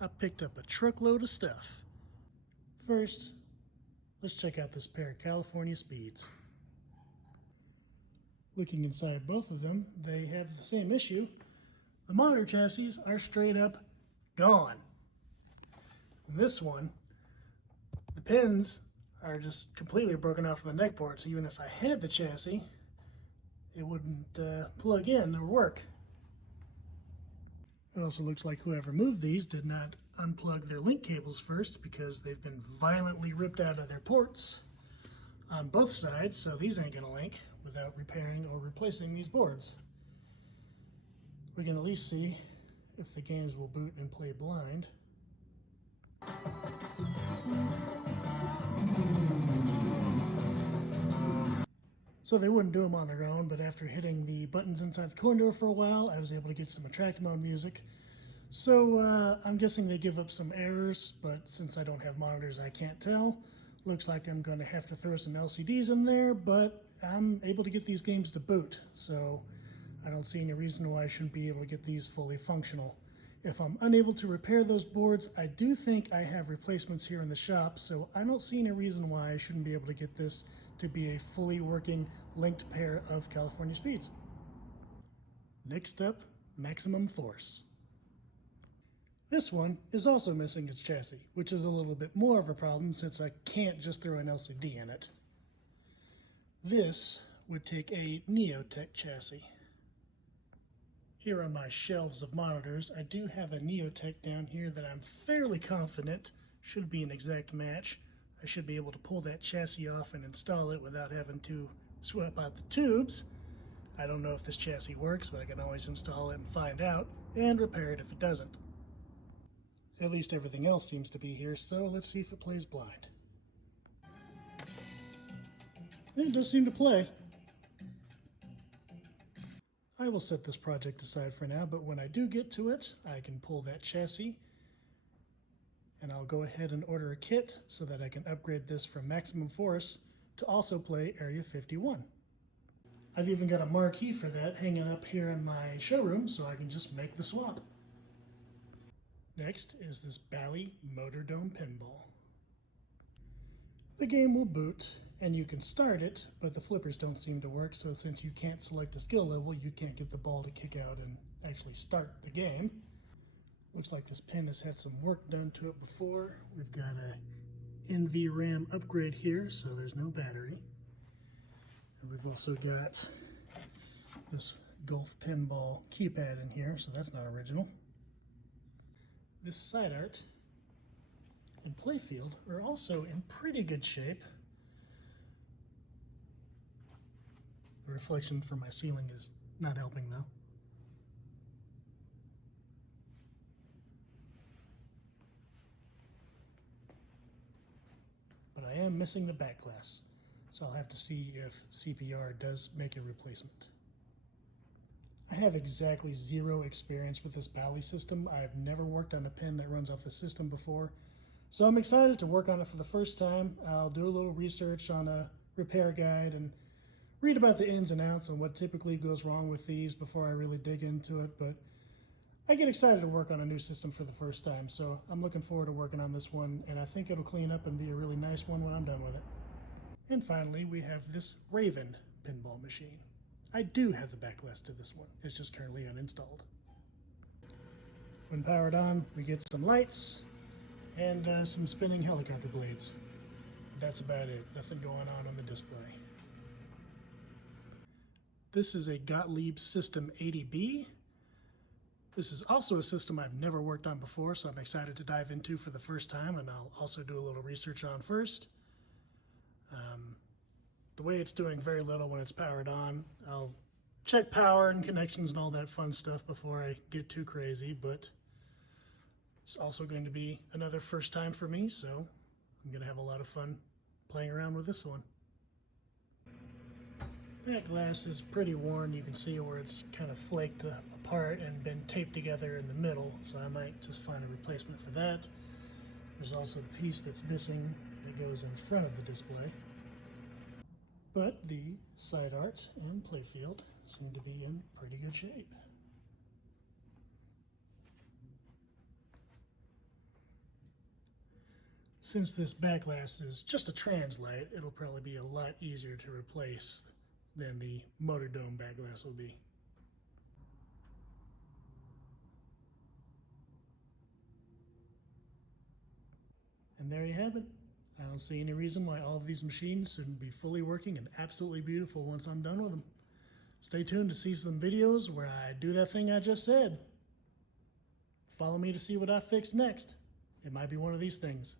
I picked up a truckload of stuff. First, let's check out this pair of California Speeds. Looking inside both of them, they have the same issue. The monitor chassis are straight up gone. This one, the pins are just completely broken off from the neck board, so even if I had the chassis, it wouldn't plug in or work. It also looks like whoever moved these did not unplug their link cables first, because they've been violently ripped out of their ports on both sides, so these ain't gonna link without repairing or replacing these boards. We can at least see if the games will boot and play blind. So they wouldn't do them on their own, but after hitting the buttons inside the corridor for a while, I was able to get some attract mode music. So I'm guessing they give up some errors, but since I don't have monitors, I can't tell. Looks like I'm going to have to throw some LCDs in there, but I'm able to get these games to boot, so I don't see any reason why I shouldn't be able to get these fully functional. If I'm unable to repair those boards, I do think I have replacements here in the shop, so I don't see any reason why I shouldn't be able to get this to be a fully working linked pair of California Speeds. Next up, Maximum Force. This one is also missing its chassis, which is a little bit more of a problem since I can't just throw an LCD in it. This would take a Neotech chassis. Here on my shelves of monitors, I do have a Neotech down here that I'm fairly confident should be an exact match. I should be able to pull that chassis off and install it without having to swap out the tubes. I don't know if this chassis works, but I can always install it and find out, and repair it if it doesn't. At least everything else seems to be here, so let's see if it plays blind. It does seem to play. I will set this project aside for now, but when I do get to it, I can pull that chassis, and I'll go ahead and order a kit so that I can upgrade this from Maximum Force to also play Area 51. I've even got a marquee for that hanging up here in my showroom, so I can just make the swap. Next is this Bally Motor Dome Pinball. The game will boot, and you can start it, but the flippers don't seem to work, so since you can't select a skill level, you can't get the ball to kick out and actually start the game. Looks like this pin has had some work done to it before. We've got a NVRAM upgrade here, so there's no battery. And we've also got this Golf Pinball keypad in here, so that's not original. This side art and playfield are also in pretty good shape. The reflection from my ceiling is not helping though. But I am missing the back glass, so I'll have to see if CPR does make a replacement. I have exactly zero experience with this Bally system. I've never worked on a pin that runs off the system before, so I'm excited to work on it for the first time. I'll do a little research on a repair guide and read about the ins and outs and what typically goes wrong with these before I really dig into it, but I get excited to work on a new system for the first time, so I'm looking forward to working on this one, and I think it'll clean up and be a really nice one when I'm done with it. And finally, we have this Raven pinball machine. I do have the backlash to this one, it's just currently uninstalled. When powered on, we get some lights and some spinning helicopter blades. That's about it, nothing going on the display. This is a Gottlieb System 80B. This is also a system I've never worked on before, so I'm excited to dive into for the first time, and I'll also do a little research on first. The way it's doing very little when it's powered on, I'll check power and connections and all that fun stuff before I get too crazy, but it's also going to be another first time for me, so I'm going to have a lot of fun playing around with this one. That glass is pretty worn. You can see where it's kind of flaked apart and been taped together in the middle, so I might just find a replacement for that. There's also the piece that's missing that goes in front of the display. But the side art and playfield seem to be in pretty good shape. Since this back glass is just a trans-light, it'll probably be a lot easier to replace than the motor dome back glass will be. And there you have it. I don't see any reason why all of these machines shouldn't be fully working and absolutely beautiful once I'm done with them. Stay tuned to see some videos where I do that thing I just said. Follow me to see what I fix next. It might be one of these things.